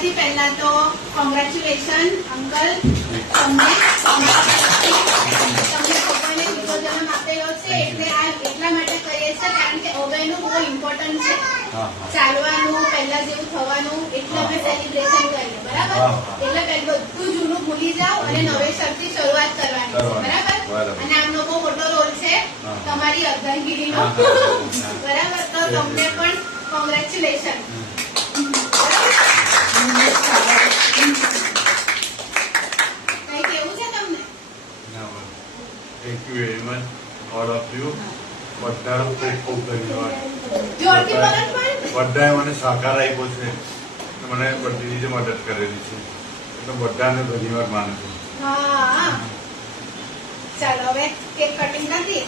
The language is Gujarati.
બધાથી પહેલા તો કોંગ્રેચ્યુલેશન અંકલ, તમને ભગવાને બીજો જન્મ આપેલો છે એટલે આ એટલા માટે કરીએ છીએ કારણ કે ઓવેનું બહુ ઇમ્પોર્ટન્ટ છે. ચાલવાનું, પહેલા જેવું થવાનું, એટલે અમે સેલિબ્રેશન કરીએ. બરાબર? એટલે બધું જૂનું ભૂલી જાઓ અને નવેસરથી શરૂઆત કરવાની છે. બરાબર? અને આમનો બહુ મોટો રોલ છે તમારી અર્ધનગીરીનો. બરાબર? તો તમને પણ કોંગ્રેચ્યુલેશન. કઈ કેવું છે તમને? Thank you very much all of you. બધાનો ખૂબ ખૂબ ધન્યવાદ. બધાએ મને સહકાર આપ્યો છે, મને બધી રીતે મદદ કરેલી છે, એટલે બધાને ધન્યવાદ માનું છું. હા, ચાલો હવે કેક કટિંગ નથી.